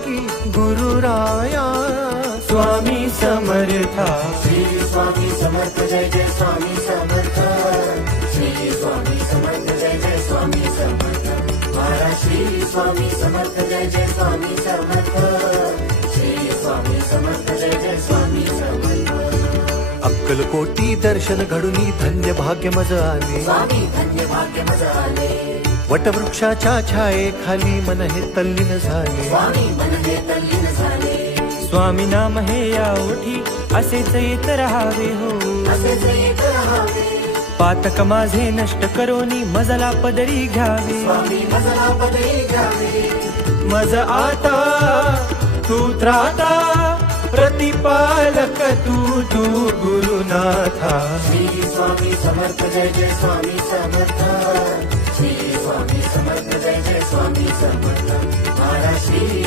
योगी गुरुराया स्वामी समर्था. श्री स्वामी समर्थ जय जय स्वामी समर्थ. श्री स्वामी समर्थ जय जय स्वामी समर्थ. महाराज श्री स्वामी समर्थ जय जय स्वामी समर्थ. श्री स्वामी समर्थ जय जय स्वामी समर्थ. अक्कलकोटी दर्शन घडुनी धन्य भाग्य मज आले. स्वामी धन्य भाग्य मज आले. वटवृक्षाच्या छायेखाली मन हे तल्लीन झाले. स्वामी मन हे तल्लीन झाले. स्वामी नाम हे या ओठी असेच येत राहावे हो. असेच येत राहावे. पातक माझे नष्ट करोनी मजला पदरी घ्यावे. स्वामी मजला पदरी घ्यावे. मज आता तू त्राता प्रतिपालक तू गुरुनाथा. श्री स्वामी समर्थ जय जय स्वामी समर्थ. श्री स्वामी समर्थ जय जय स्वामी समर्थ. महाराज श्री